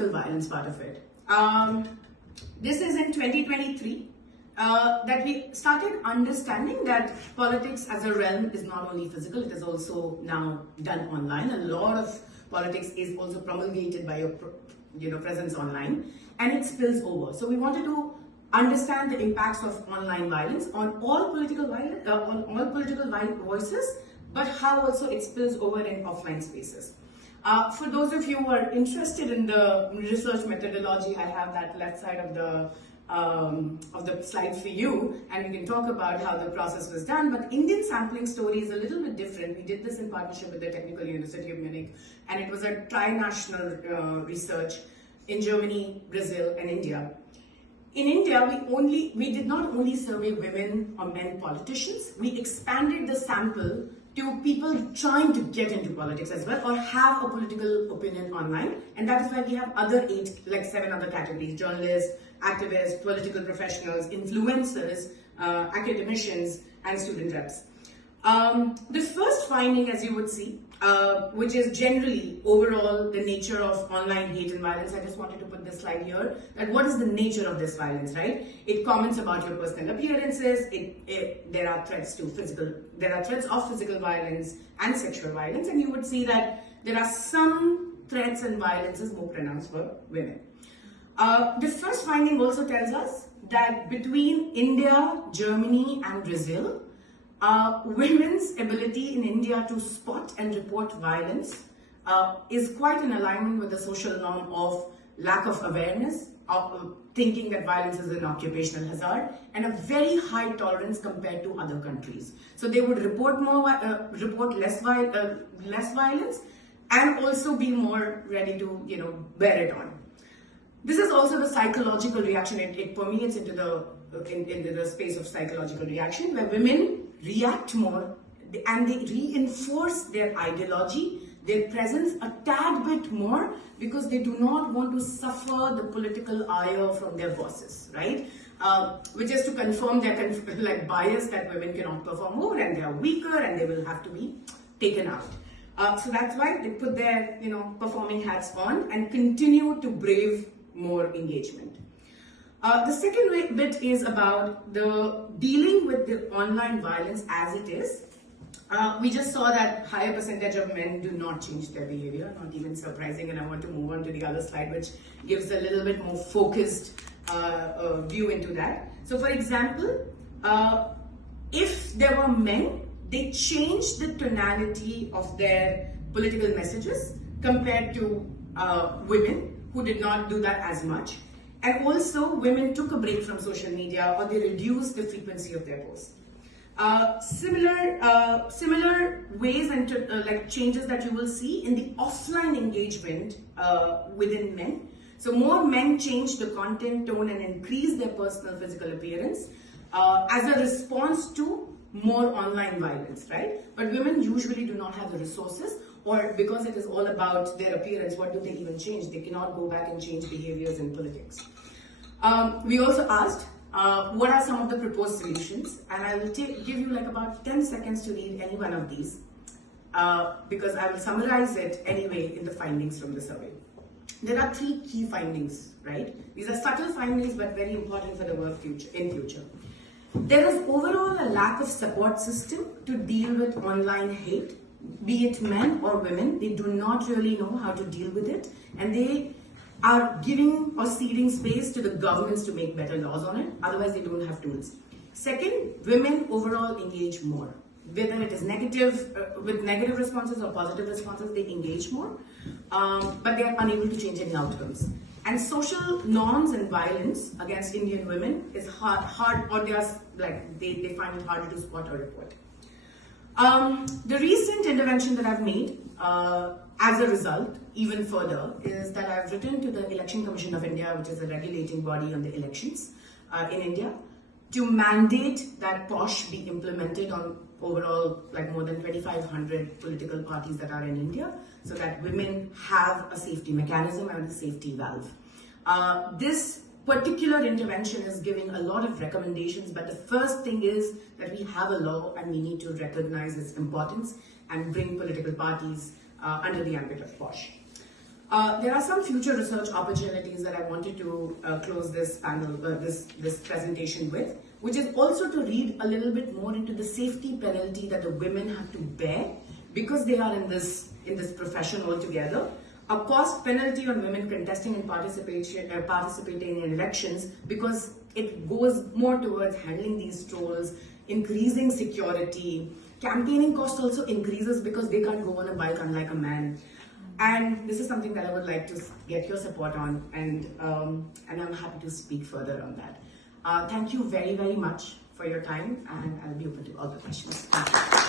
political violence part of it. This is in 2023 that we started understanding that politics as a realm is not only physical, it is also now done online. A lot of politics is also promulgated by your presence online, and it spills over. So we wanted to understand the impacts of online violence on all political violence, voices, but how also it spills over in offline spaces. For those of you who are interested in the research methodology, I have that left side of the slide for you, and we can talk about how the process was done. But Indian sampling story is a little bit different. We did this in partnership with the Technical University of Munich, and it was a tri-national research in Germany, Brazil, and India. In India, we did not only survey women or men politicians, we expanded the sample to people trying to get into politics as well or have a political opinion online. And that is why we have seven other categories: journalists, activists, political professionals, influencers, academicians, and student reps. The first finding, as you would see, which is generally overall the nature of online hate and violence. I just wanted to put this slide here, that what is the nature of this violence, right? It comments about your personal appearances, there are threats of physical violence and sexual violence, and you would see that there are some threats and violences more pronounced for women. The first finding also tells us that between India, Germany, and Brazil, women's ability in India to spot and report violence is quite in alignment with the social norm of lack of awareness, of thinking that violence is an occupational hazard, and a very high tolerance compared to other countries. So they would report less violence, and also be more ready to bear it on. This is also the psychological reaction. It permeates into the space of psychological reaction, where women react more and they reinforce their ideology, their presence a tad bit more, because they do not want to suffer the political ire from their bosses, right? Which is to confirm their bias that women cannot perform more and they are weaker and they will have to be taken out. So that's why they put their performing hats on and continue to brave more engagement. The second bit is about the dealing with the online violence as it is. We just saw that higher percentage of men do not change their behavior, not even surprising, and I want to move on to the other slide, which gives a little bit more focused view into that. So for example, if there were men, they changed the tonality of their political messages compared to women who did not do that as much. And also, women took a break from social media, or they reduced the frequency of their posts. Similar ways and changes that you will see in the offline engagement within men. So more men change the content, tone, and increase their personal physical appearance as a response to more online violence, right? But women usually do not have the resources, or because it is all about their appearance, what do they even change? They cannot go back and change behaviors in politics. We also asked, what are some of the proposed solutions? And I will give you about 10 seconds to read any one of these, because I will summarize it anyway in the findings from the survey. There are 3 key findings, right? These are subtle findings, but very important for the work in future. There is overall a lack of support system to deal with online hate, be it men or women. They do not really know how to deal with it, and they are giving or ceding space to the governments to make better laws on it. Otherwise, they don't have tools. Second, women overall engage more. Whether it is with negative responses or positive responses, they engage more, but they are unable to change any outcomes. And social norms and violence against Indian women is hard, or they find it harder to spot or report. The recent intervention that I've made as a result, even further, is that I've written to the Election Commission of India, which is a regulating body on the elections in India, to mandate that POSH be implemented on overall more than 2,500 political parties that are in India, so that women have a safety mechanism and a safety valve. This particular intervention is giving a lot of recommendations, but the first thing is that we have a law and we need to recognize its importance and bring political parties under the ambit of POSH. There are some future research opportunities that I wanted to close this panel, this presentation with, which is also to read a little bit more into the safety penalty that the women have to bear because they are in this profession altogether. A cost penalty on women contesting and participating in elections because it goes more towards handling these trolls, increasing security. Campaigning cost also increases because they can't go on a bike unlike a man. And this is something that I would like to get your support on, and I'm happy to speak further on that. Thank you very, very much for your time, and I'll be open to all the questions. Thank you.